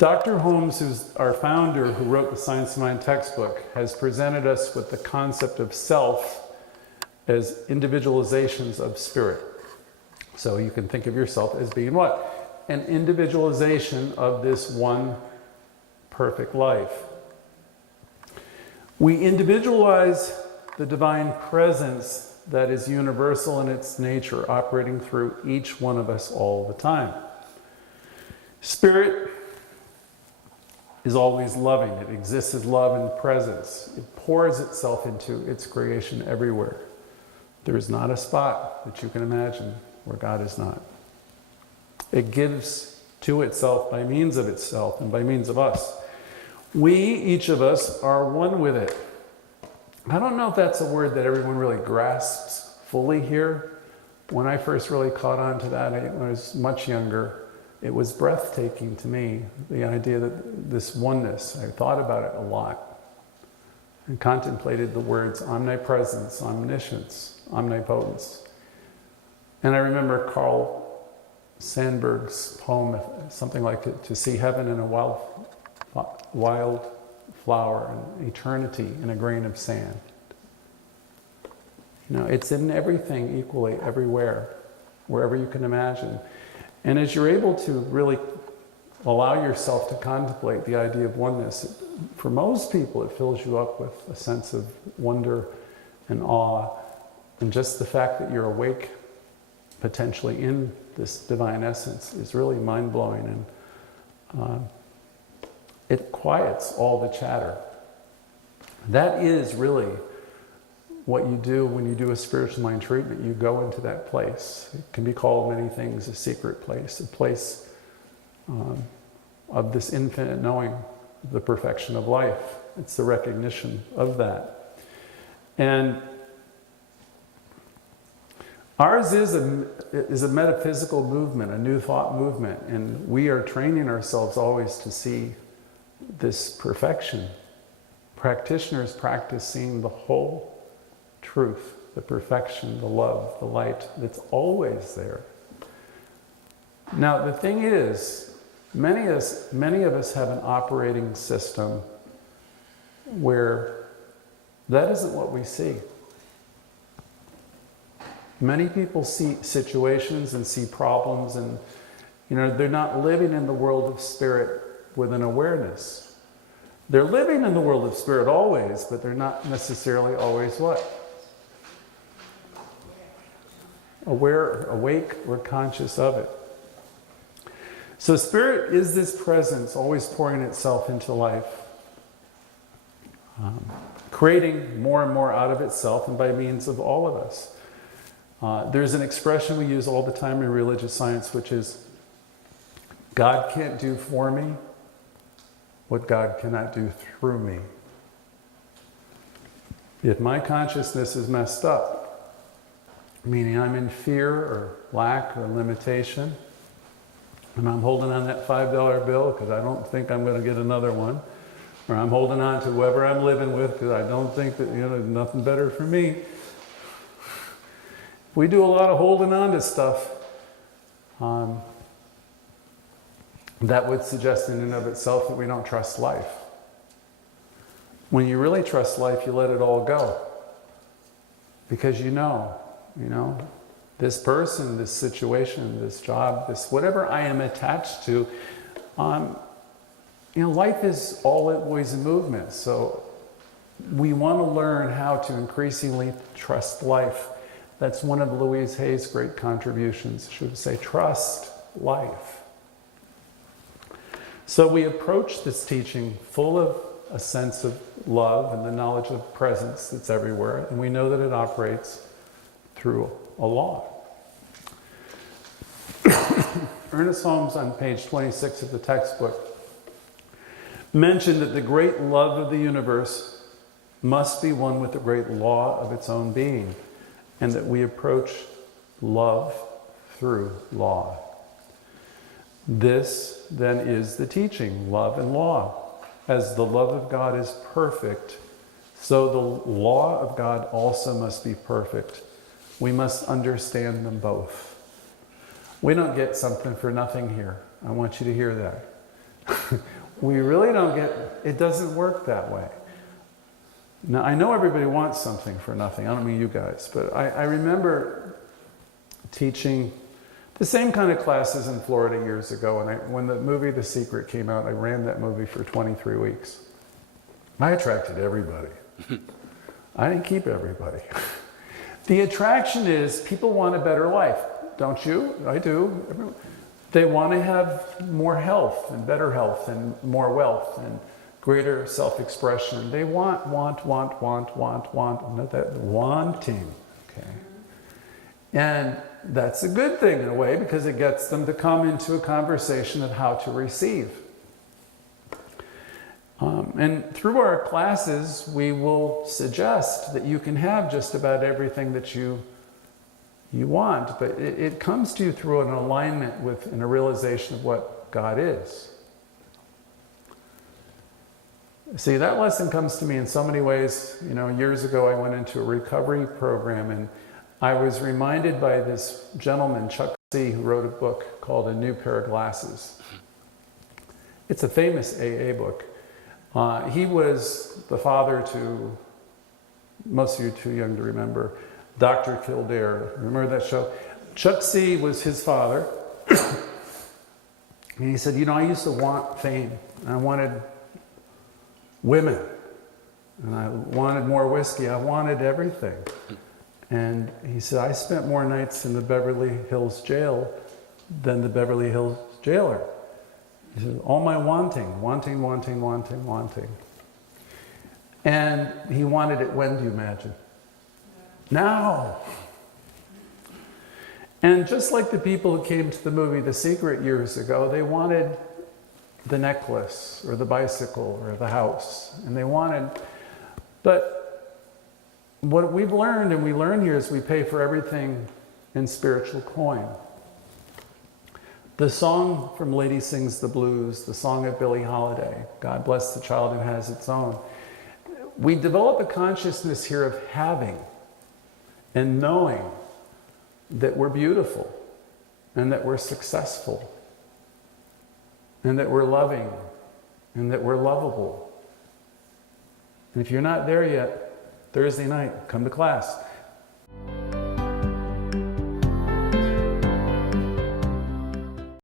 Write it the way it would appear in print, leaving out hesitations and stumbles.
Dr. Holmes, who's our founder, who wrote the Science of Mind textbook, has presented us with the concept of self as individualizations of spirit. So you can think of yourself as being what? An individualization of this one perfect life. We individualize the divine presence that is universal in its nature, operating through each one of us all the time. Spirit is always loving. It exists as love and presence. It pours itself into its creation everywhere. There is not a spot that you can imagine where God is not. It gives to itself by means of itself and by means of us. We, each of us, are one with it. I don't know if that's a word that everyone really grasps fully here. When I first really caught on to that, when I was much younger, it was breathtaking to me, the idea that this oneness. I thought about it a lot and contemplated the words omnipresence, omniscience, omnipotence. And I remember Carl Sandburg's poem, something like to see heaven in a wild flower and eternity in a grain of sand. You know, it's in everything equally, everywhere, wherever you can imagine. And as you're able to really allow yourself to contemplate the idea of oneness, for most people it fills you up with a sense of wonder and awe, and just the fact that you're awake potentially in this divine essence is really mind-blowing, and it quiets all the chatter. That is really what you do when you do a spiritual mind treatment. You go into that place. It can be called many things: a secret place, a place of this infinite knowing, the perfection of life. It's the recognition of that. And ours is a metaphysical movement, a new thought movement, and we are training ourselves always to see this perfection. Practitioners practice seeing the whole truth, the perfection, the love, the light that's always there. Now, the thing is, many of us have an operating system where that isn't what we see. Many people see situations and see problems, and they're not living in the world of spirit with an awareness. They're living in the world of spirit always, but they're not necessarily always what? Aware, awake, or conscious of it. So spirit is this presence always pouring itself into life, creating more and more out of itself and by means of all of us. There's an expression we use all the time in religious science, which is, God can't do for me what God cannot do through me. If my consciousness is messed up, meaning I'm in fear or lack or limitation, and I'm holding on that $5 bill because I don't think I'm going to get another one, or I'm holding on to whoever I'm living with because I don't think that there's nothing better for me. We do a lot of holding on to stuff. That would suggest in and of itself that we don't trust life. When you really trust life, you let it all go. Because you know, this person, this situation, this job, this whatever I am attached to, life is always in movement. So we want to learn how to increasingly trust life. That's one of Louise Hay's great contributions. She would say, trust life. So we approach this teaching full of a sense of love and the knowledge of presence that's everywhere, and we know that it operates through a law. Ernest Holmes, on page 26 of the textbook, mentioned that the great love of the universe must be one with the great law of its own being, and that we approach love through law. This, then, is the teaching, love and law. As the love of God is perfect, so the law of God also must be perfect. We must understand them both. We don't get something for nothing here. I want you to hear that. We really don't get, it doesn't work that way. Now, I know everybody wants something for nothing. I don't mean you guys, but I remember teaching the same kind of classes in Florida years ago. And when the movie The Secret came out, I ran that movie for 23 weeks. I attracted everybody. I didn't keep everybody. The attraction is people want a better life. Don't you? I do. They want to have more health and better health and more wealth and greater self-expression. They want, that wanting, okay? And that's a good thing in a way because it gets them to come into a conversation of how to receive. And through our classes, we will suggest that you can have just about everything that you want, but it comes to you through an alignment with and a realization of what God is. See, that lesson comes to me in so many ways. You know, years ago I went into a recovery program and I was reminded by this gentleman, Chuck C., who wrote a book called A New Pair of Glasses. It's a famous AA book. He was the father to, most of you are too young to remember, Dr. Kildare. Remember that show? Chuck C. was his father. And he said, you know, I used to want fame. I wanted women. And I wanted more whiskey. I wanted everything. And he said, I spent more nights in the Beverly Hills jail than the Beverly Hills jailer. He said, all my wanting. And he wanted it when, do you imagine? Now. And just like the people who came to the movie The Secret years ago, they wanted the necklace or the bicycle or the house. And they wanted, but what we've learned and we learn here is we pay for everything in spiritual coin. The song from Lady Sings the Blues, the song of Billie Holiday, God bless the child who has its own. We develop a consciousness here of having and knowing that we're beautiful and that we're successful and that we're loving and that we're lovable. And if you're not there yet, Thursday night, come to class.